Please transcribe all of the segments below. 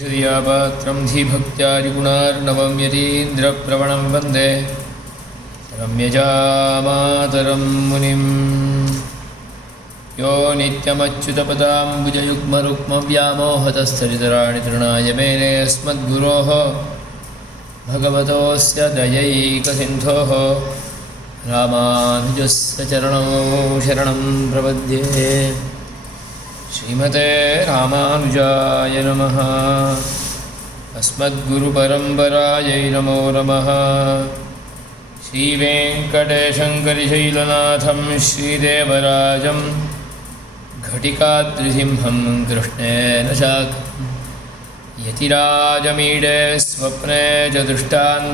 श्रियापात्रं धीभक्त्यादिगुणार्णवं यतीन्द्रप्रवणं वन्दे रम्यजामातरं मुनिं यो नित्यमच्युतपदाम्बुजयुग्मरुक्मव्यामोहतस्थलितराणि तृणाय मेने अस्मद्गुरोः भगवतोऽस्य दयैकसिन्धोः रामानुजस्य चरणौ शरणं प्रपद्ये। श्रीमते रामानुजाय नमः। अस्मद्गुरुपरम्परायै नमो नमः। श्रीवेङ्कटेशङ्करिशैलनाथं श्रीदेवराजं घटिकाद्रिसिंहं कृष्णेन शाकं यतिराजमीडे स्वप्ने च दृष्टान्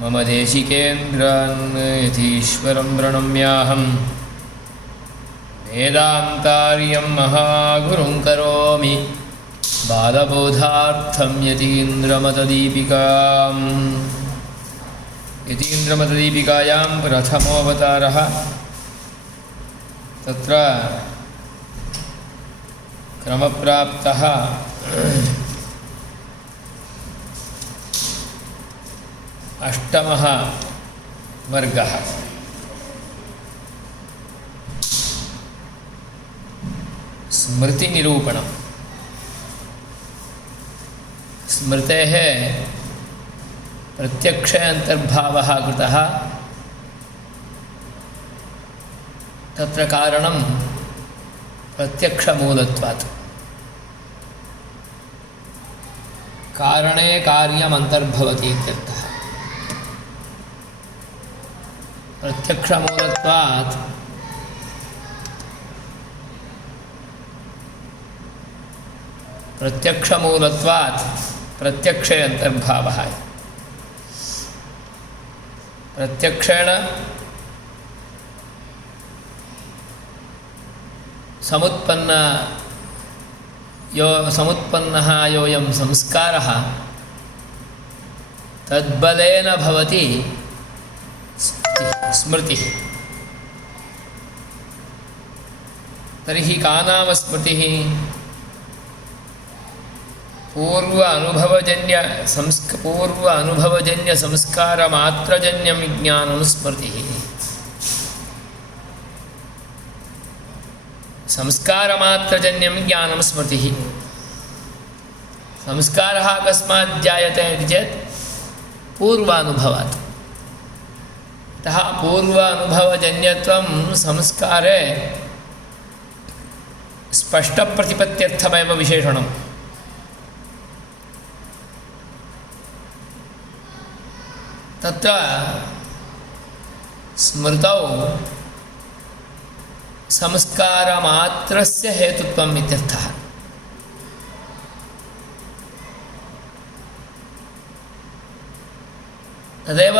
मम देशिकेन्द्रान् यतीश्वरं प्रणम्याहम् वेदान्तार्यं महागुरुं करोमि बालबोधार्थं यतीन्द्रमतदीपिकायां प्रथमोऽवतारः। तत्र क्रमप्राप्तः अष्टमः वर्गः। स्मृति निरूपणं। स्मृतेः प्रत्यक्ष अंतर्भावः कृतः। तत्र कारणं प्रत्यक्षमूलत्वात्। कारणे कार्यम् अन्तर्भवति इत्यर्थः। प्रत्यक्षमूलत्वात् प्रत्यक्षे अंतर्भावः। प्रत्यक्षेण समुत्पन्नः योऽयं संस्कारः तद्बलेन भवति स्मृतिः। तर्हि का नाम स्मृतिः? पूर्व अनुभवजन्य संस्कार मात्रजन्यं ज्ञानं स्मृतिः। संस्कार मात्रजन्यं ज्ञानं स्मृतिः। संस्कारः कस्मात् जायते इति चेत् पूर्वानुभवात्। अतः पूर्वानुभवजन्यत्वं संस्कारे स्पष्टप्रतिपत्त्यर्थमेव विशेषणम्। तत्र स्मृतौ संस्कारमात्रस्य हेतुत्वम् इत्यर्थः। तदेव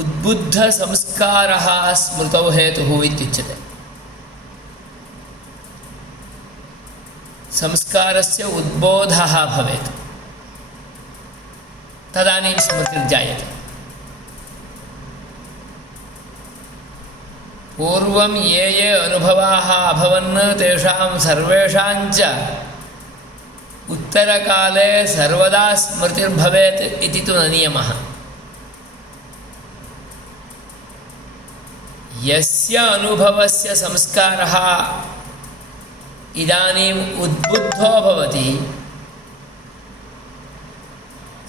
उद्बुद्धसंस्कारः स्मृतौ हेतुः इत्युच्यते। संस्कारस्य उद्बोधः भवेत् तदानीं स्मृतिर्जायते। पूर्वं ये अनुभवाः अभवन् तेषां सर्वेषां च उत्तरकाले सर्वदा स्मृतिर्भवेत् इति तु न नियमः। यस्य अनुभवस्य संस्कारः इदानीम् उद्बुद्धो भवति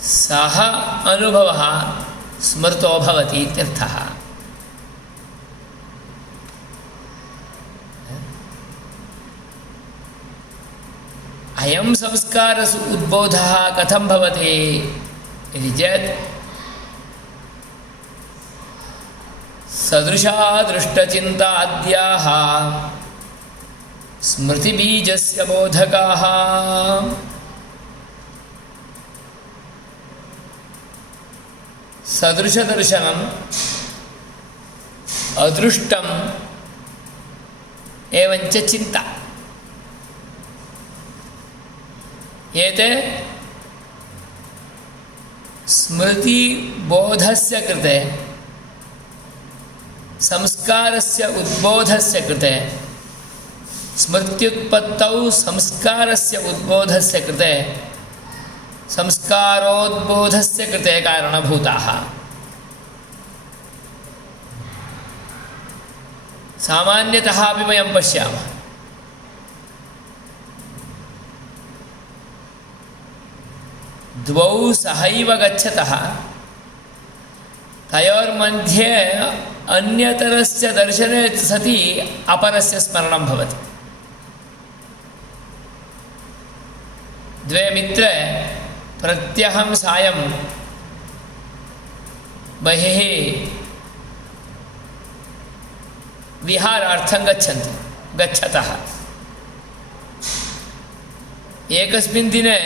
सः अनुभवः स्मृतो भवति इत्यर्थः। अयं संस्कार उद्बोधः कथं भवति इति चेत् सदृशादृष्टचिन्ताद्याः स्मृतिबीजस्य बोधकाः। सदृशदर्शनम् अदृष्टम् एवञ्च चिन्ता एते स्मृतिबोधस्य कृते संस्कारस्य उद्बोधस्य कृते स्मृत्युत्पत्तौ संस्कारस्य उद्बोधस्य कृते संस्कारोद्बोधस्य कृते कारणभूताः। सामान्यतः अपि वयं पश्यामः, द्वौ सहैव गच्छतः तयोर्मध्ये अन्यतरस्य दर्शने सति अपरस्य स्मरणं भवति। द्वे मित्रे प्रत्यहं सायं बहिः विहारार्थं गच्छतः एकस्मिन् दिने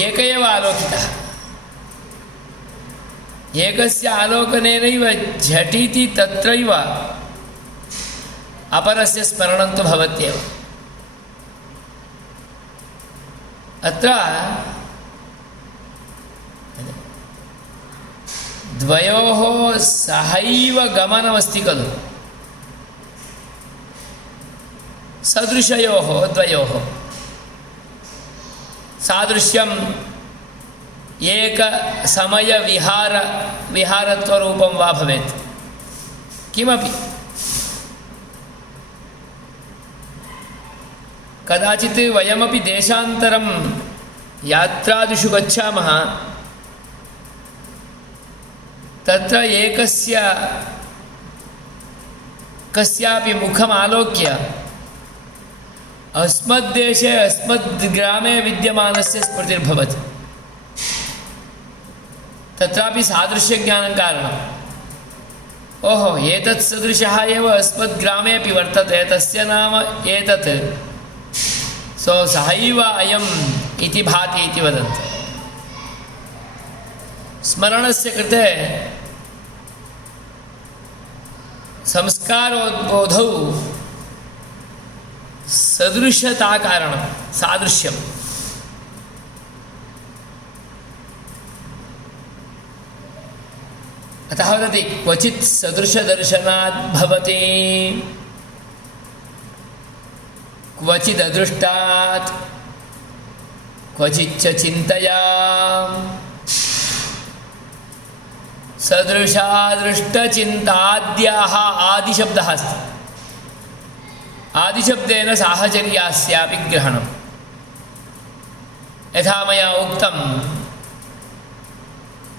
एक एव आलोकितः। एकस्य आलोकनेनैव झटिति तत्रैव अपरस्य स्मरणं तु भवत्येव। अत्र द्वयोः सहैव गमनमस्ति खलु, सदृशयोः द्वयोः सादृश्यम् एकसमयविहारत्वरूपं वा भवेत् किमपि। कदाचित् वयमपि देशान्तरं यात्रादिषु गच्छामः, तत्र एकस्य कस्यापि मुखम् आलोक्य अस्मद्देशे अस्मद्ग्रामे विद्यमानस्य स्मृतिर्भवति। तत्रापि सादृश्यज्ञानं कारणम्। ओहो, एतत् सदृशः एव अस्मद्ग्रामेपि वर्तते, तस्य नाम एतत्, सो सहैव अयम् इति भाति इति वदन्ति। स्मरणस्य कृते संस्कारोद्बोधौ सदृशता कारणं, सादृश्यम्। अतः वदति क्वचित् सदृशदर्शनात् भवति, क्वचिददृष्टात्, क्वचिच्च चिन्तया। सदृशादृष्टचिन्ताद्याः आदिशब्दः अस्ति। आदिशब्देन साहचर्यास्यापि ग्रहणं। यथा मया उक्तं,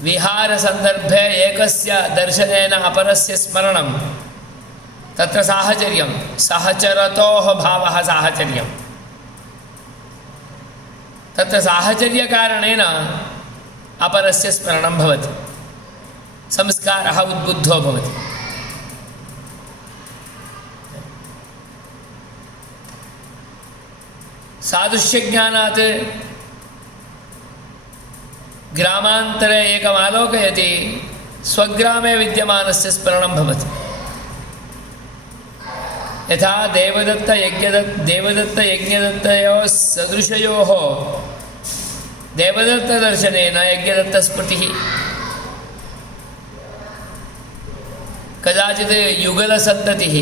विहारसन्दर्भे एकस्य दर्शनेन अपरस्य स्मरणं, तत्र साहचर्यं, सहचरतोः भावः साहचर्यं। तत्र साहचर्यकारणेन अपरस्य स्मरणं भवति, संस्कारः उद्बुद्धो भवति। सादृश्यज्ञानात् ग्रामान्तरे एकम् आलोकयति, स्वग्रामे विद्यमानस्य स्मरणं भवति। यथा देवदत्तयज्ञदत्तयोः सदृशयोः देवदत्तदर्शनेन यज्ञदत्तस्मृतिः। कदाचित् युगलसन्ततिः,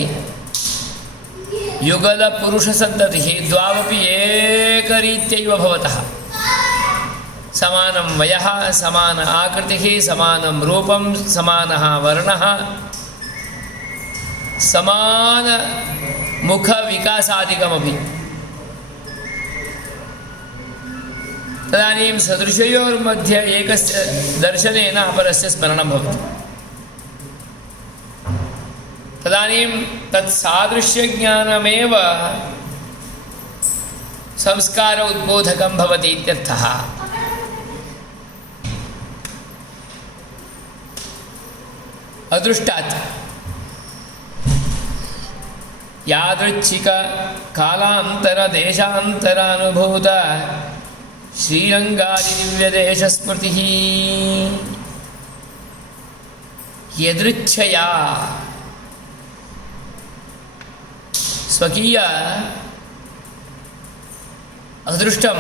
युगलपुरुषसन्ततिः द्वावपि एकरीत्यैव भवतः। समानं वयः, समान आकृतिः, समानं रूपं, समानः वर्णः, समानमुखविकासादिकमपि। तदानीं सदृशयोर्मध्ये एकस्य दर्शनेन अपरस्य स्मरणं भवति। तदानीं तत्सादृश्यज्ञानमेव संस्कार उद्बोधकं भवति इत्यर्थः। अदृष्टात् यादृच्छिक कालान्तरदेशान्तरानुभूत श्रीरङ्गादिदिव्यदेशस्मृतिः यदृच्छया स्वकीय अदृष्टं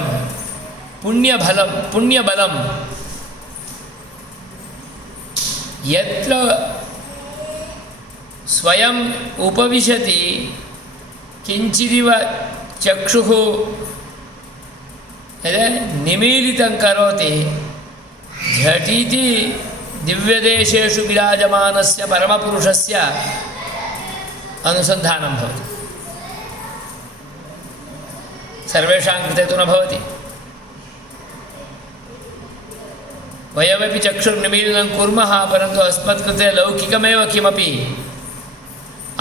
पुण्यबलं यत्र स्वयं उपविशति किञ्चिदिव चक्षुः निमीलितं करोति झटिति दिव्यदेशेषु विराजमानस्य परमपुरुषस्य अनुसन्धानं भवति। सर्वेषां कृते तु न भवति। वयमपि चक्षुर्निमीलनं कुर्मः, परन्तु अस्मत्कृते लौकिकमेव किमपि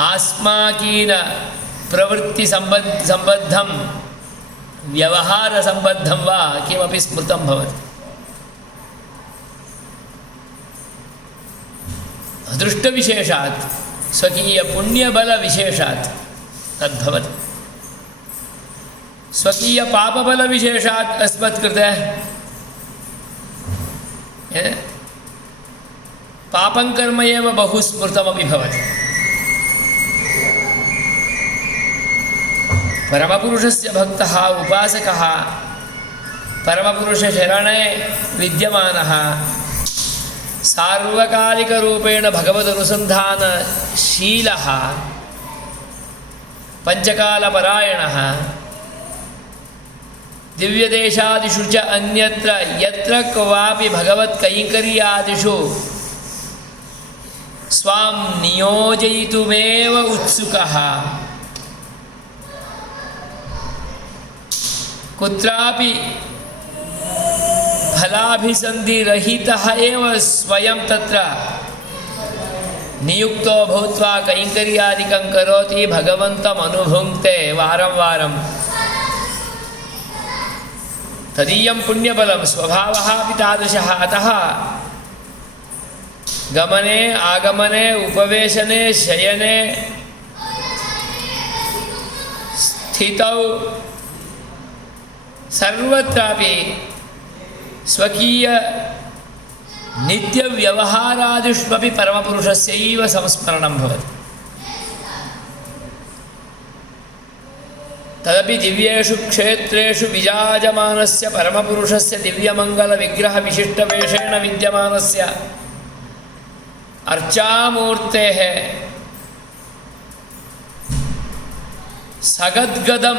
आस्माकीन प्रवृत्तिसम्बद्धं व्यवहारसम्बद्धं वा किमपि स्मृतं भवति। अदृष्टविशेषात् स्वकीयपुण्यबलविशेषात् तद्भवति। स्वकीयपापबलविशेषात् अस्मत्कृते पापं कर्म एव बहु स्मृतमपि भवति। परमपुरुषस्य भक्तः उपासकः परमपुरुषशरणे विद्यमानः सार्वकालिकरूपेण भगवदनुसन्धानशीलः पञ्चकालपरायणः दिव्यदेशादिषु च अन्यत्र यत्र क्वापि भगवत्कैङ्कर्यादिषु स्वां नियोजयितुमेव उत्सुकः, कुत्रापि फलाभिसन्धिरहितः एव स्वयं तत्र नियुक्तो भूत्वा कैङ्कर्यादिकं करोति, भगवन्तम् अनुभुङ्क्ते वारं वारं। तदीयं पुण्यबलं स्वभावः अपि तादृशः। अतः गमने आगमने उपवेशने शयने स्थितौ सर्वत्रापि स्वकीय नित्यव्यवहारादिष्वपि परमपुरुषस्यैव संस्मरणं भवति। तदपि दिव्येषु क्षेत्रेषु विराजमानस्य परमपुरुषस्य दिव्यमङ्गलविग्रहविशिष्टवेषेण विद्यमानस्य अर्चामूर्तेः सगद्गदं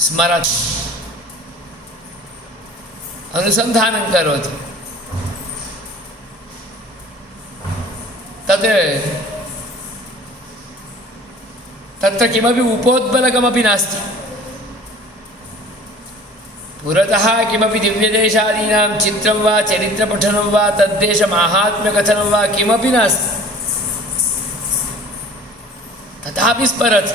स्मरति, अनुसन्धानं करोति। तत्र किमपि उपोद्बलकमपि नास्ति। पुरतः किमपि दिव्यदेशादीनां चित्रं वा चरित्रपठनं वा तद्देशमाहात्म्यकथनं वा किमपि नास्ति। तथापि स्मरति।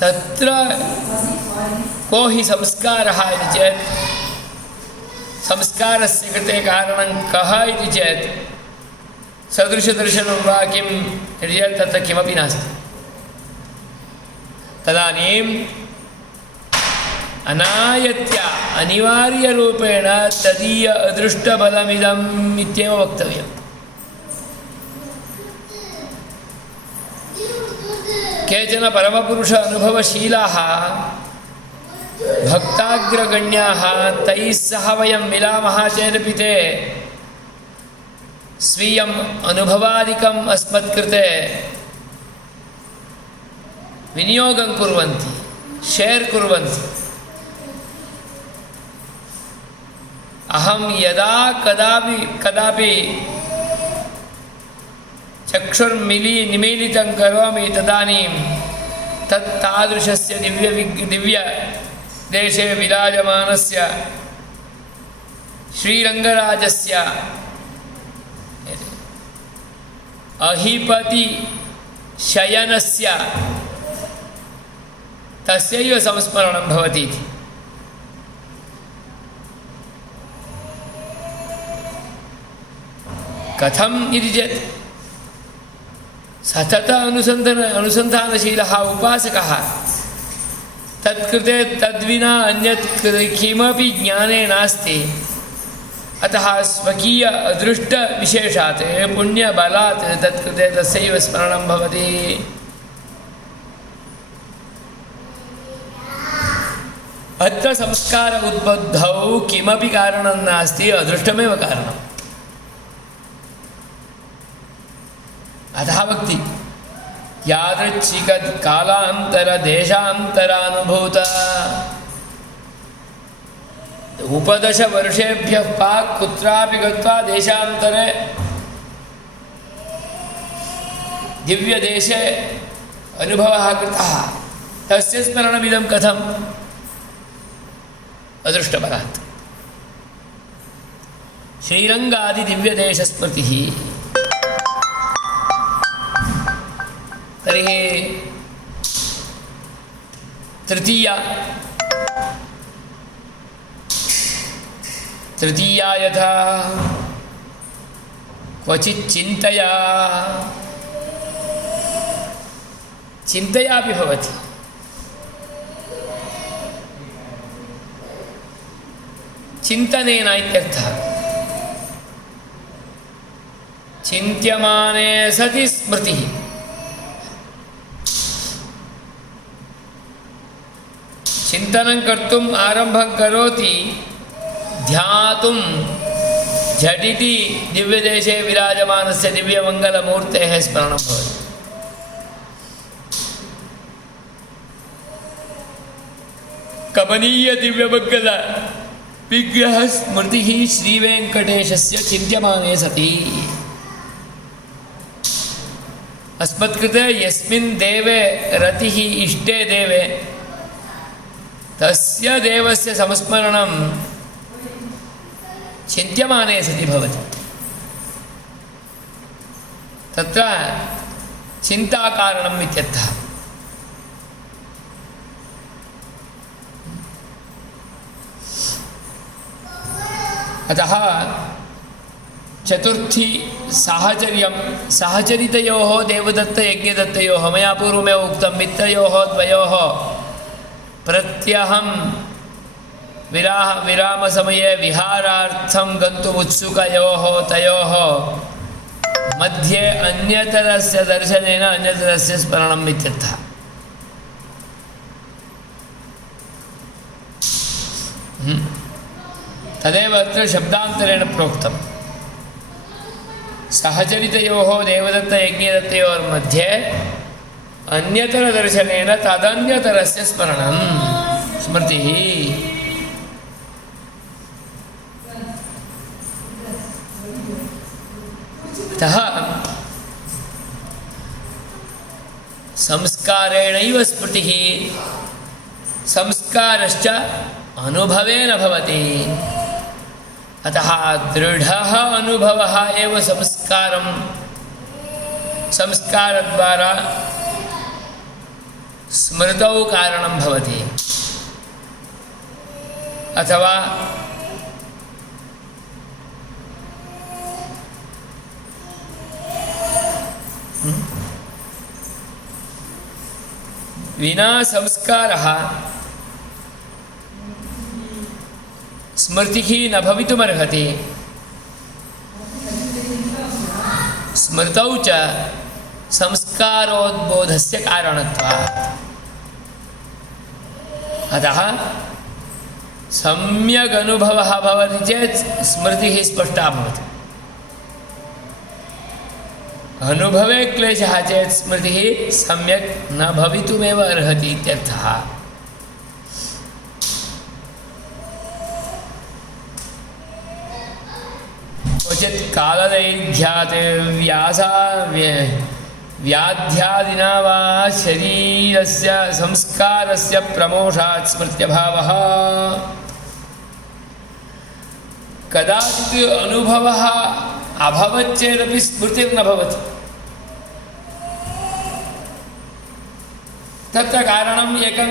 तत्र को हि संस्कारः इति चेत्, संस्कारस्य कृते कारणं कः इति चेत् सदृशदर्शनं वा किम् इति चेत् तत्र किमपि नास्ति। तदानीम् अनायत्य अनिवार्यरूपेण तदीय अदृष्टबलमिदम् इत्येव वक्तव्यम्। केचन परमपुरुष अनुभवशीलाः भक्ताग्रगण्याः तैः सह वयं मिलामः चेदपि ते स्वीयम् अनुभवादिकम् अस्मत्कृते विनियोगं कुर्वन्ति, शेर् कुर्वन्ति। अहं यदा कदापि चक्षुर्निमीलितं करोमि तदानीं तादृशस्य दिव्यदेशे विराजमानस्य श्रीरङ्गराजस्य अहिपति शयनस्य तस्यैव संस्मरणं भवति इति। कथम् इति चेत् सतत अनुसन्धानशीलः उपासकः तत्कृते तद्विना अन्यत् किमपि ज्ञाने नास्ति। अतः स्वकीय अदृष्टविशेषात् पुण्यबलात् तत्कृते तस्यैव स्मरणं भवति। अत्र संस्कार उद्बद्धौ किमपि कारणं नास्ति, अदृष्टमेव कारणम्। अतः वक्ति यादृच्छिक कालांतर देशांतरानुभूत उपदश वर्षेभ्यः पाक् कुत्रापि गत्वा देशांतरे दिव्य देशे अनुभवः कृतः तस्य स्मरणमिदं कथम् अदृष्टबलात् श्रीरंगादि दिव्य देश स्मृतिः तर्हि तृतीया यथा क्वचित् चिन्तयापि भवति चिन्तनेन इत्यर्थः चिन्त्यमाने सति स्मृतिः चिन्तनं कर्तुम् आरम्भं करोति ध्यातुं झटिति दिव्यदेशे विराजमानस्य दिव्यमङ्गलमूर्तेः स्मरणं भवति कमनीय दिव्यमङ्गल विग्रह स्मृतिः श्रीवेङ्कटेशस्य चिन्त्यमाने सति अस्मत्कृते यस्मिन् देवे रतिः इष्टे देवे तस्य देवस्य संस्मरणं चिन्त्यमाने सति भवति तत्र चिन्ताकारणम् इत्यर्थः अतः चतुर्थी सहचरितयोः देवदत्तयज्ञदत्तयोः मया पूर्वमेव उक्तं मित्रयोः द्वयोः प्रत्यहं विरामसमये विहारार्थं गन्तुम् उत्सुकयोः तयोः मध्ये अन्यतरस्य दर्शनेन अन्यतरस्य स्मरणम् इत्यर्थः तदेव अत्र शब्दान्तरेण प्रोक्तं सहचरितयोः देवदत्तयज्ञदत्तयोर्मध्ये अन्यतरदर्शनेन तदन्यतरस्य स्मरणं स्मृतिः अतः संस्कारेणैव स्मृतिः संस्कारश्च अनुभवेन भवति अतः दृढः अनुभवः एव संस्कारद्वारा स्मृतौ कारणं भवति अथवा विना संस्कारः स्मृतिः न भवितुमर्हति स्मृतौ च संस्कारोद्बोधस्य कारणत्वात् अतः सम्यक् अनुभवः भवति चेत् स्मृतिः स्पष्टा भवति अनुभवे क्लेशः चेत् स्मृतिः सम्यक् न भवितुमेव अर्हति इत्यर्थः क्वचित् कालदैर्घ्यात् व्याध्यादिना वा शरीरस्य संस्कारस्य प्रमोषात् स्मृत्यभावः कदाचित् अनुभवः अभवत् चेदपि स्मृतिर्न भवति तत्र कारणम् एकं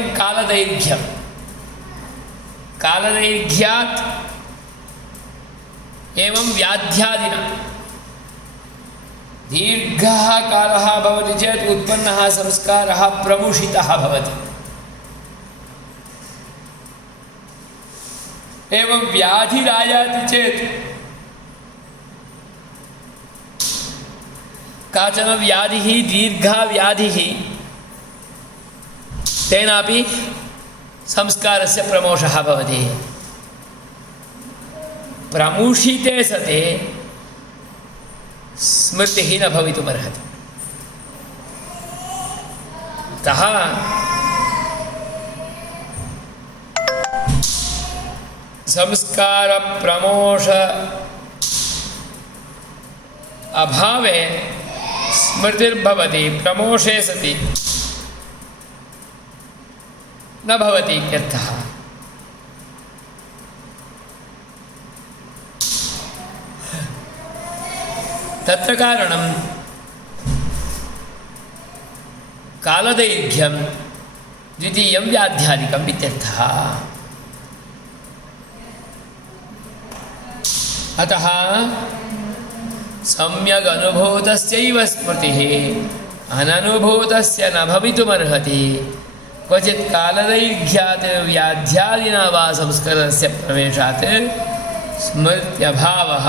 कालदैर्घ्यात् एवं व्याध्यादिना दीर्घः कालः भवति चेत् उत्पन्नः संस्कारः प्रमुषितः भवति एवं व्याधिरायाति चेत् काचन व्याधिः दीर्घा व्याधिः तेनापि संस्कारस्य प्रमोषः भवति प्रमुषिते सति स्मृतिः न भवितुमर्हति अतः संस्कार प्रमोष अभावे स्मृतिर्भवति, प्रमोषे सति न भवति इत्यर्थः। तत्र कारणं कालदैर्घ्यं द्वितीयं व्याध्यादिकम् इत्यर्थः। अतः सम्यग् अनुभूतस्यैव स्मृतिः अननुभूतस्य न भवितुमर्हति। क्वचित् कालदैर्घ्यात् व्याध्यादिना वा संस्कारस्य प्रवेशात् स्मृत्यभावः।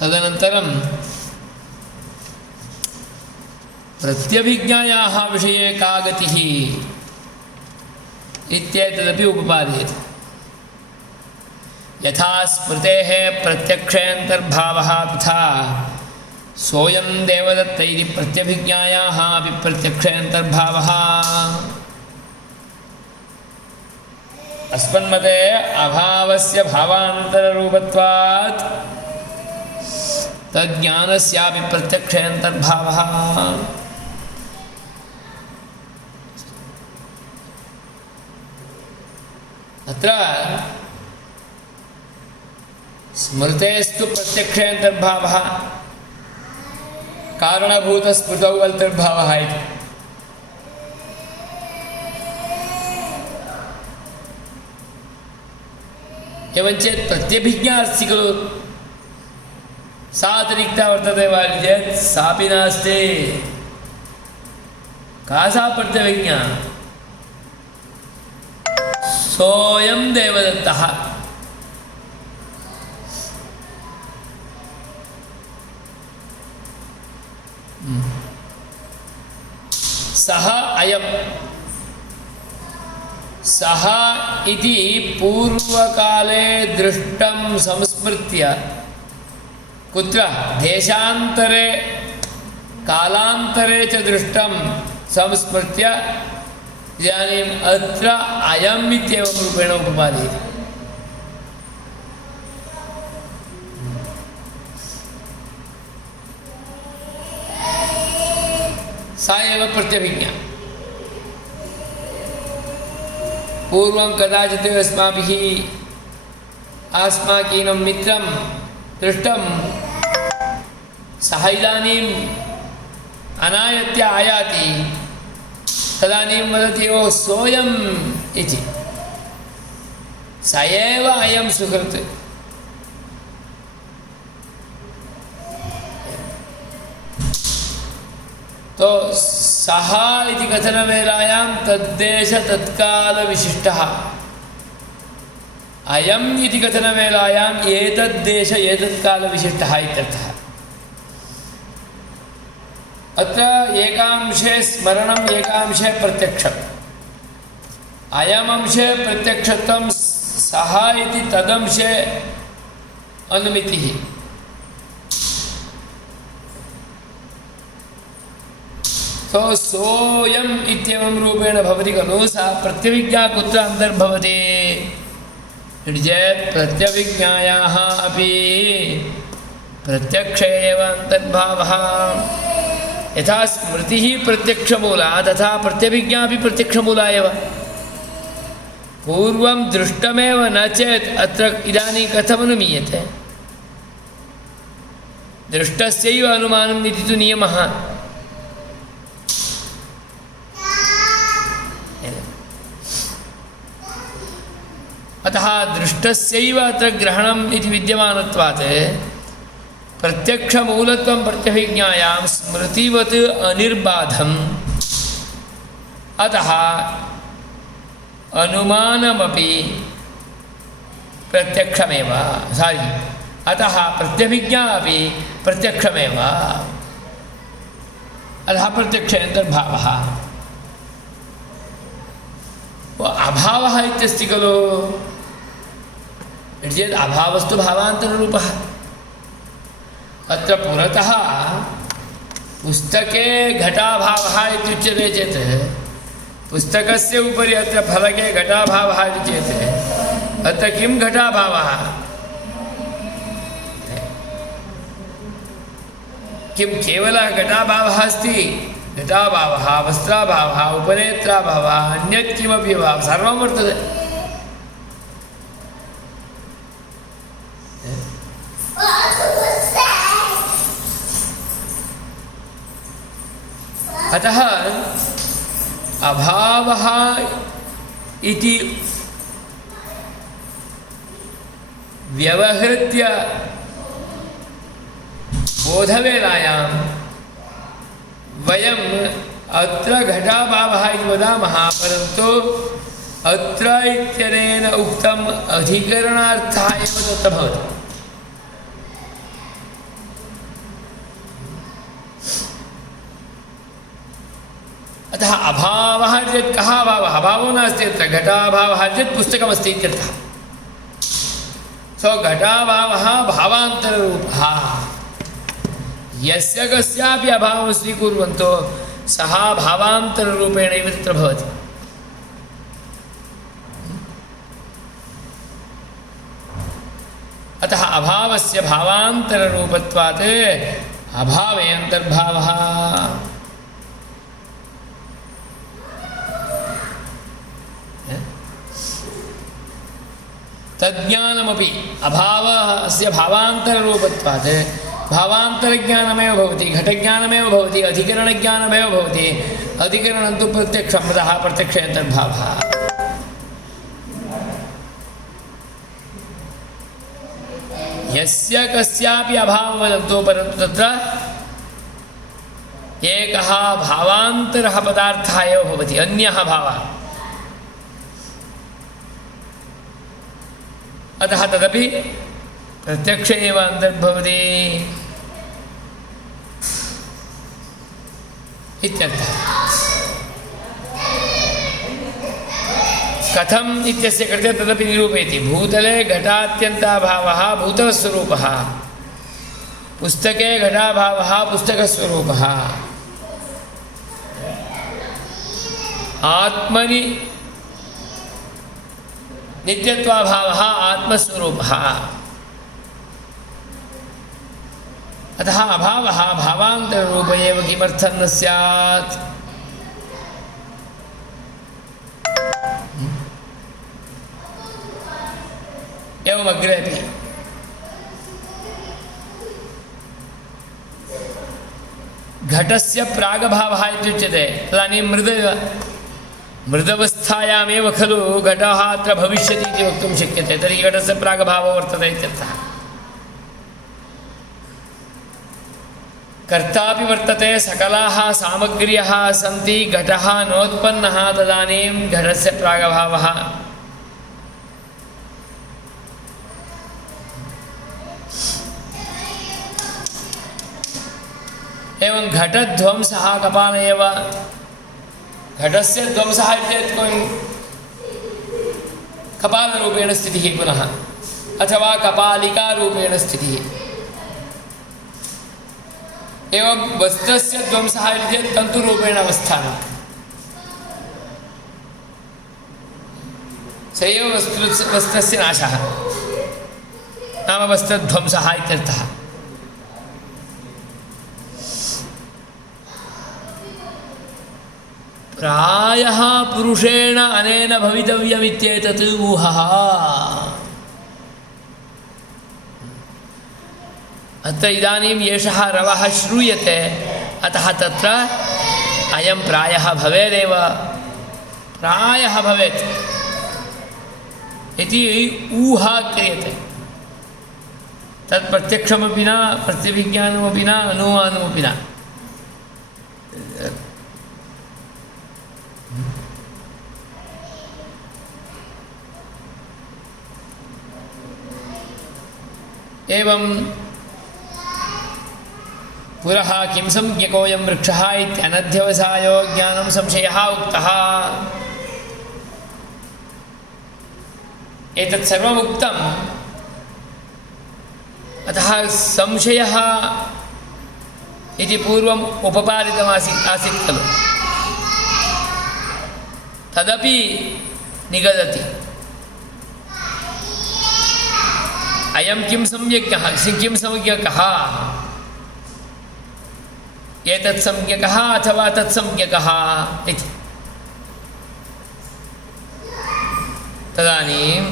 तदनन्तरं प्रत्यभिज्ञायाः विषये का गतिः इत्येतदपि उपपादयति। यथा स्मृतेः प्रत्यक्षेऽन्तर्भावः तथा सोऽयं देवदत्त इति प्रत्यभिज्ञायाः अपि प्रत्यक्षेऽन्तर्भावः। अस्मन्मते अभावस्य भावान्तररूपत्वात् तज्ज्ञानस्यापि प्रत्यक्षेऽन्तर्भावः। अत्र स्मृतेस्तु प्रत्यक्षेऽन्तर्भावः, कारणभूतस्मृतौ अन्तर्भावः इति। एवञ्चेत् प्रत्यभिज्ञा अस्ति खलु, सा अतिरिक्ता वर्तते वा चेत् सापि नास्ति। का सा प्रत्यभिज्ञा? सोऽयं देवदत्तः। सः अयं, सः इति पूर्वकाले दृष्टं संस्मृत्य कुत्र देशान्तरे कालान्तरे च दृष्टं संस्मृत्य इदानीम् अत्र अयम् इत्येवं रूपेण उपपादयति। सा एव प्रत्यभिज्ञा। पूर्वं कदाचित् अस्माभिः अस्माकीनं मित्रं दृष्टं, सः इदानीम् अनायत्य आयाति, तदानीं वदति ओ सोऽयम् इति। स एव अयं सुहृत्। तो सः इति कथनवेलायां तद्देश तत्कालविशिष्टः, अयम् इति कथनवेलायाम् एतद्देश एतत्कालविशिष्टः इत्यर्थः। अत्र एकांशे स्मरणम् एकांशे प्रत्यक्षम्। अयमंशे प्रत्यक्षत्वं, सः इति तदंशे अनुमितिः। तो सोऽयम् इत्येवं रूपेण भवति खलु, सा प्रत्यभिज्ञा कुत्र अन्तर्भवति इति चेत् प्रत्यभिज्ञायाः अपि प्रत्यक्षे एव अन्तर्भावः। यथा स्मृतिः प्रत्यक्षमूला तथा प्रत्यभिज्ञा अपि प्रत्यक्षमूला एव। पूर्वं दृष्टमेव न चेत् अत्र इदानीं कथमनुमीयते? दृष्टस्यैव अनुमानम् इति तु नियमः। अतः दृष्टस्यैव अत्र ग्रहणम् इति विद्यमानत्वात् प्रत्यक्षमूलत्वं प्रत्यभिज्ञायां स्मृतिवत् अनिर्बाधम्। अतः अनुमानमपि प्रत्यक्षमेव, अतः प्रत्यभिज्ञा अपि प्रत्यक्षमेव। अतः प्रत्यक्षे अन्तर्भावः। अभावः इत्यस्ति खलु चेत् अभावस्तु भावान्तररूपः। अत्र पुरतः पुस्तके घटाभावः इत्युच्यते चेत् पुस्तकस्य उपरि अत्र फलके घटाभावः इति चेत् अत्र किं घटाभावः? किं केवलः घटाभावः अस्ति? घटाभावः, वस्त्राभावः, उपनेत्राभावः, अन्यत् किमपि वा सर्वं वर्तते। अतः अभावः इति व्यवहृत्य बोधवेलायां वयम् अत्र घटाभावः इति वदामः, परन्तु अत्र इत्यनेन उक्तम् अधिकरणार्थः एव तत्र भवति। अतः अभावः चेत् कः अभावः? अभावो नास्ति अत्र। घटाभावः चेत् पुस्तकमस्ति इत्यर्थः। घटाभावः भावान्तररूपः। यस्य कस्यापि अभावं स्वीकुर्वन्तु सः भावान्तररूपेणैव तत्र भवति। अतः अभावस्य भावान्तररूपत्वात् अभावे अन्तर्भावः। तज्ज्ञानमपि अभावस्य भावान्तररूपत्वात् भावान्तरज्ञानमेव भवति, घटज्ञानमेव भवति, अधिकरणज्ञानमेव भवति। अधिकरणं तु प्रत्यक्षं, अतः प्रत्यक्षे अन्तर्भावः। यस्य कस्यापि अभावं वदन्तु, परन्तु तत्र एकः भावान्तरः पदार्थः एव भवति, अन्यः भावः। अतः तदपि प्रत्यक्षे एव अन्तर्भवति इत्यर्थः। कथम् इत्यस्य कृते तदपि निरूपयति। भूतले घटात्यन्ताभावः भूतलस्वरूपः, पुस्तके घटाभावः पुस्तकस्वरूपः, आत्मनि नित्यत्वाभावः आत्मस्वरूपः। अतः अभावः भावान्तररूप एव किमर्थं न स्यात्? एवमग्रे अपि घटस्य प्रागभावः इत्युच्यते। तदानीं मृदवस्थायामेव खलु घटः अत्र भविष्यति इति वक्तुं शक्यते। तर्हि घटस्य प्रागभावो वर्तते इत्यर्थः। कर्तापि वर्तते, सकलाः सामग्र्यः सन्ति, घटः नोत्पन्नः, तदानीं घटस्य प्रागभावः। एवं घटध्वंसः कपाल एव। घटस्य ध्वंसः चेत् कपालरूपेण स्थितिः पुनः, अथवा कपालिकारूपेण स्थितिः। एवं वस्त्रस्य ध्वंसः चेत् तन्तुरूपेण अवस्थानं। स एव वस्त्रस्य नाशः, नाम वस्त्रध्वंसः इत्यर्थः। प्रायः पुरुषेण अनेन भवितव्यमित्येतत् ऊहः। अत्र इदानीं एषः रवः श्रूयते, अतः तत्र अयं प्रायः भवेदेव, प्रायः भवेत् इति ऊहा क्रियते। तत् प्रत्यक्षमपि न, प्रत्यभिज्ञानमपि न, अनुमानमपि न। एवं पुरः किं संज्ञकोऽयं वृक्षः इत्यनध्यवसायो ज्ञानं संशयः उक्तः। एतत् सर्वम् उक्तम्, अतः संशयः इति पूर्वम् उपपादितमासीत् खलु, तदपि निगदति। अयं किं संज्ञकः, किं संज्ञकः, एतत् संज्ञकः अथवा तत् संज्ञकः इति। तदानीं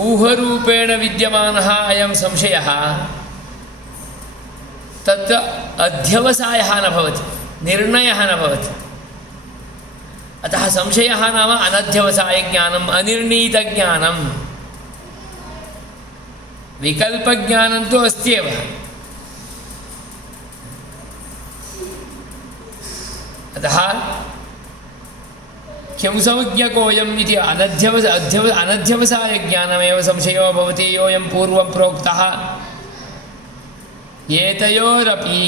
ऊहरूपेण विद्यमानः अयं संशयः तत्र अध्यवसायः न भवति, निर्णयः न भवति। अतः संशयः नाम अनध्यवसायज्ञानम्, अनिर्णीतज्ञानम्। विकल्पज्ञानं तु अस्ति एव। अतः किं संज्ञकोऽयम् इति अनध्यवसायज्ञानमेव संशयो भवति, योऽयं पूर्वं प्रोक्तः। एतयोरपि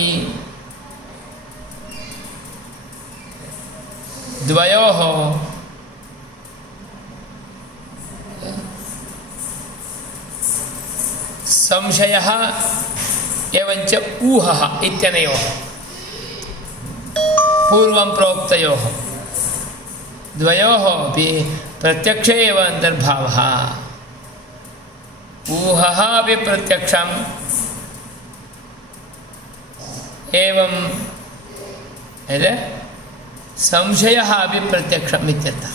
द्वयोः संशयः एवञ्च ऊहः इत्यनयोः पूर्वं प्रोक्तयोः द्वयोः अपि प्रत्यक्षे एव अन्तर्भावः। ऊहः अपि प्रत्यक्षम्, एवं संशयः अपि प्रत्यक्षम् इत्यर्थः।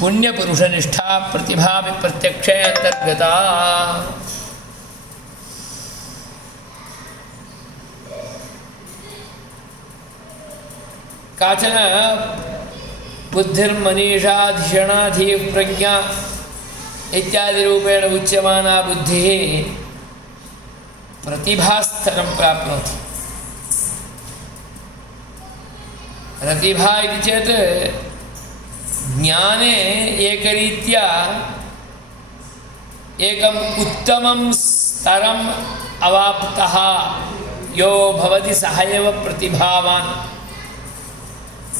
पुण्यपुरुषनिष्ठा प्रतिभा प्रत्यक्षे अंतर्गता। काचन बुद्धिर्मनीषा धिषणाधिः प्रज्ञा इत्यादि रूपेण उच्यमाना बुद्धिः प्रतिभास्तरं प्राप्नोति। प्रतिभा इति चेत् ज्ञाने एकरीत्या एकम् उत्तमं स्तरम् अवाप्तः यो भवति सः एव प्रतिभावान्,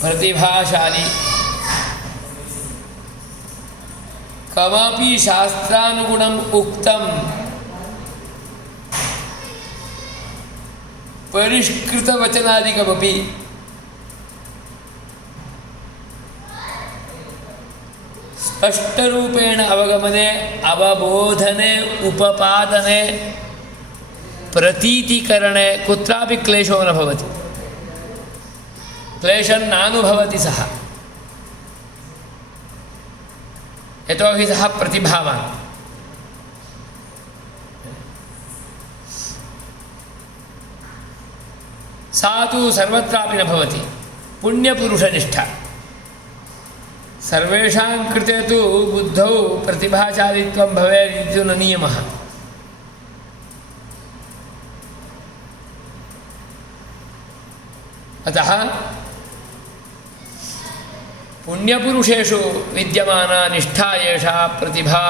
प्रतिभाशाली। कमपि शास्त्रानुगुणम् उक्तं परिष्कृतवचनादिकमपि स्पष्टरूपेण अवगमने, अवबोधने, उपपादने, प्रतीतिकरणे कुत्रापि क्लेशो न भवति। क्लेशं नानुभवति सः, यतोहि सः प्रतिभावान्। सा तु सर्वत्रापि न भवति। पुण्यपुरुषनिष्ठा सर्वेषां कृते तु बुद्धौ प्रतिभाशालित्वं भवेत् इति न नियमः। अतः पुण्यपुरुषेषु विद्यमाना निष्ठा एषा प्रतिभा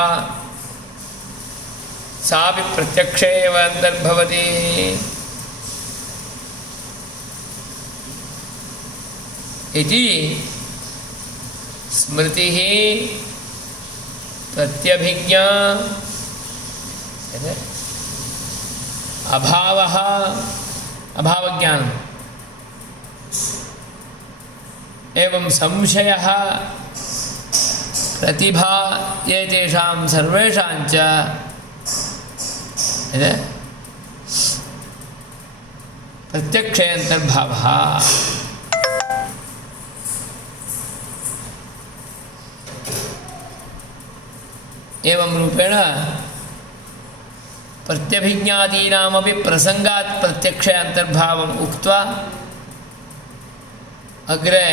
सापि प्रत्यक्षे एव अन्तर्भवति। इति स्मृतिः प्रत्यभिज्ञा अभावः अभावज्ञानम् एवं संशयः प्रतिभा एतेषां सर्वेषां च प्रत्यक्षे अन्तर्भावः। एवं रूपेण प्रत्यभिज्ञादीनामपि प्रसंगात् प्रत्यक्षे अन्तर्भावम् उक्त्वा अग्रे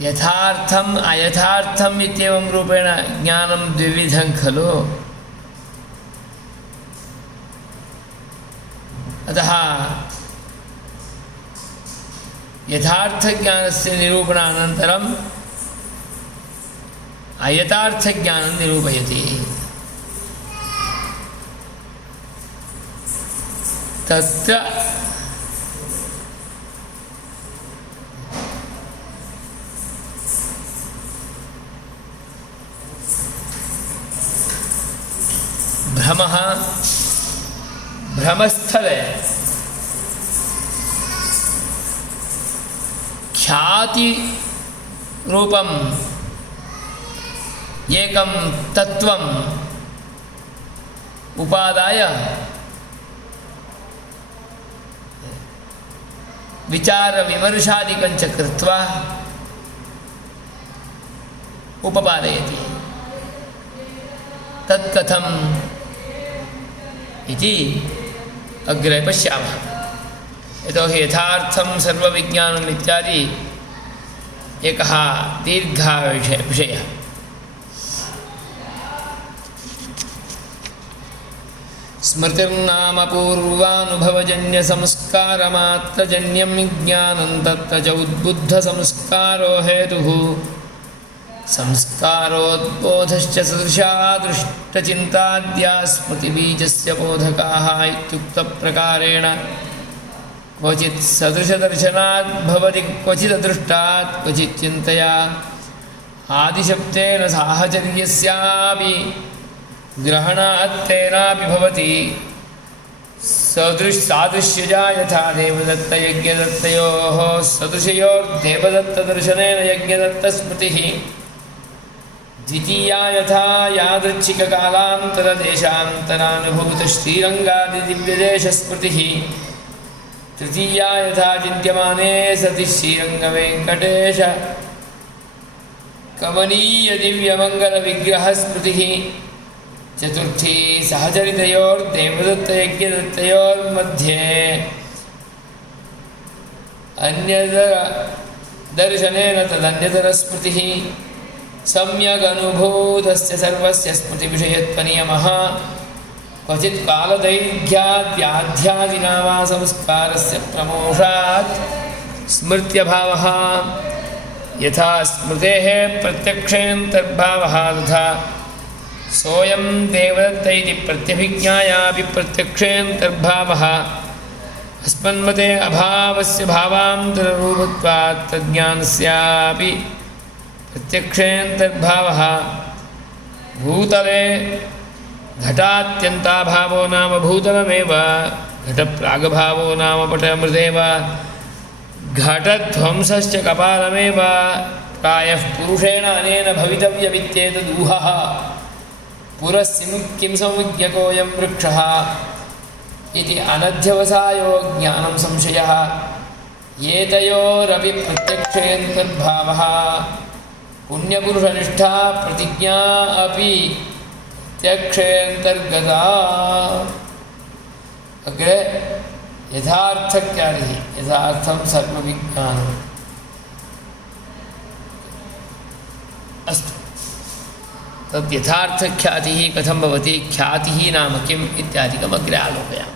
यथार्थम् अयथार्थम् इत्येवं रूपेण ज्ञानं द्विविधं खलु। अतः यथार्थज्ञानस्य निरूपणानन्तरम् अयथार्थज्ञानं निरूपयति। तत्र भ्रमः भ्रमस्थले ख्याति रूपम् एकं तत्त्वम् उपादाय विचारविमर्शादिकं च कृत्वा उपपादयति। तत् कथम् इति अग्रे पश्यामः। यतोहि यथार्थं सर्वविज्ञानम् इत्यादि एकः दीर्घः विषयः। स्मृतिर्नाम पूर्वानुभवजन्यसंस्कारमात्रजन्यं विज्ञानं तत्र च उद्बुद्धसंस्कारो हेतुः संस्कारोद्बोधश्च सदृशा दृष्टचिन्ताद्या स्मृतिबीजस्य बोधकाः इत्युक्तप्रकारेण क्वचित् सदृशदर्शनात् भवति क्वचिददृष्टात् क्वचित् चिन्तया आदिशब्देन साहचर्यस्यापि ग्रहणात् तेनापि भवति। सादृश्यजा यथा देवदत्तयज्ञदत्तयोः सदृशयोर्देवदत्तदर्शनेन यज्ञदत्तस्मृतिः द्वितीया यथा यादृच्छिककालान्तरदेशान्तरानुभूतश्रीरङ्गादिदिव्यदेशस्मृतिः तृतीया यथा चिन्त्यमाने सति श्रीरङ्गवेङ्कटेश कमनीयदिव्यमङ्गलविग्रहस्मृतिः चतुर्थी सहचरितयोर्देवदत्तयज्ञदत्तयोर्मध्ये अन्यदर्शनेन तदन्यतरस्मृतिः सम्यगनुभूतस्य सर्वस्य स्मृतिविषयत्वनियमः क्वचित् कालदैर्घ्याद्याध्यादिना वा संस्कारस्य प्रमोषात् स्मृत्यभावः यथा स्मृतेः प्रत्यक्षेऽन्तर्भावः तथा सोऽयं देवदत्त इति प्रत्यभिज्ञायापि प्रत्यक्षेऽन्तर्भावः अस्मन्मते अभावस्य भावान्तररूपत्वात् तज्ज्ञानस्यापि प्रत्यक्षेऽन्तर्भावः भूतले घटात्यन्ताभावो नाम भूतलमेव घटप्रागभावो नाम पटमृतेव घटध्वंसश्च कपालमेव प्रायः पुरुषेण अनेन भवितव्यमित्येतदूहः पुरस्सिं संविज्ञकोऽयं वृक्षः इति अनध्यवसायो ज्ञानं संशयः एतयोरपि प्रत्यक्षेऽन्तर्भावः पुण्यपुरुषनिष्ठा प्रतिज्ञा अपि प्रत्यक्षेऽन्तर्गता। अग्रे यथार्थख्यातिः यथार्थं सर्वविज्ञानम् अस्तु। तद् यथार्थख्यातिः कथं भवति ख्यातिः नाम किम् इत्यादिकम् अग्रे आलोकयामः।